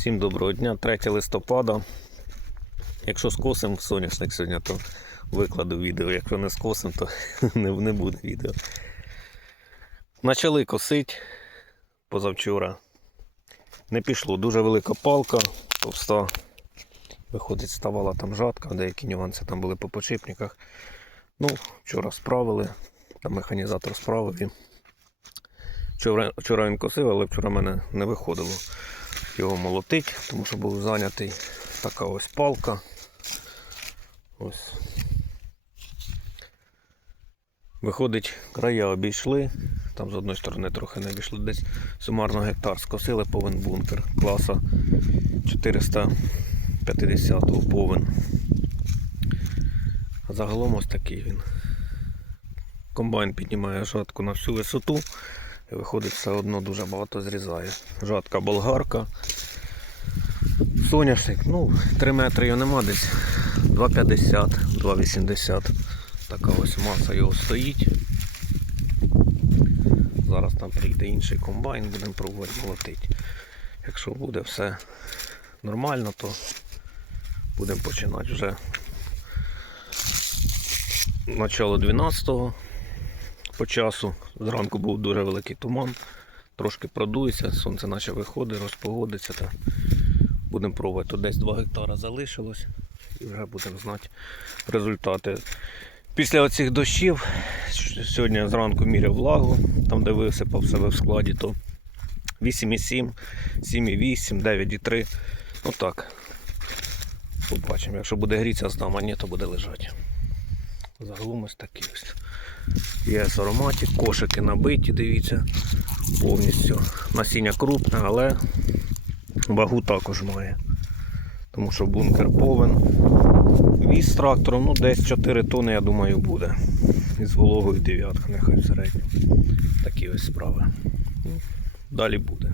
Всім доброго дня, 3 листопада. Якщо скосимо соняшник сьогодні, то викладу відео. Якщо не скосимо, то не, буде відео. Почали косити позавчора. Не пішло. Дуже велика палка, товста. Виходить, ставала там жатка, деякі нюанси там були по почепниках. Ну, вчора справили, там механізатор справив. Вчора, вчора він косив, але вчора в мене не виходило його молотить, тому що був зайнятий така ось палка. Ось. Виходить, края обійшли. Там з одної сторони трохи не обійшли. Десь сумарно гектар скосили повен бункер класа 450 повен. Загалом ось такий він. Комбайн піднімає жатку на всю висоту. Виходить, все одно дуже багато зрізає. Жатка болгарка. Соняшник, ну, 3 метри його нема десь. 2,50, 2,80. Така ось маса його стоїть. Зараз там прийде інший комбайн, будемо пробувати молотити. Якщо буде все нормально, то будемо починати вже начало 12-го по часу. Зранку був дуже великий туман, трошки продується, сонце наче виходить, розпогодиться. Та будемо пробувати. Тут десь 2 гектара залишилось і вже будемо знати результати. Після оцих дощів, сьогодні зранку міряв влагу, там де висипав себе в складі, то 8,7, 7,8, 9,3. Ну так. Побачимо. Якщо буде грітися, здам, а ні, то буде лежати. Загалом ось такі ось. Є ароматі, кошики набиті, дивіться, повністю. Насіння крупне, але вагу також має. Тому що бункер повен. Віз з трактором, ну десь 4 тони, я думаю, буде. Із вологою дев'ятка, нехай в середньому. Такі ось справи. Ну, Далі буде.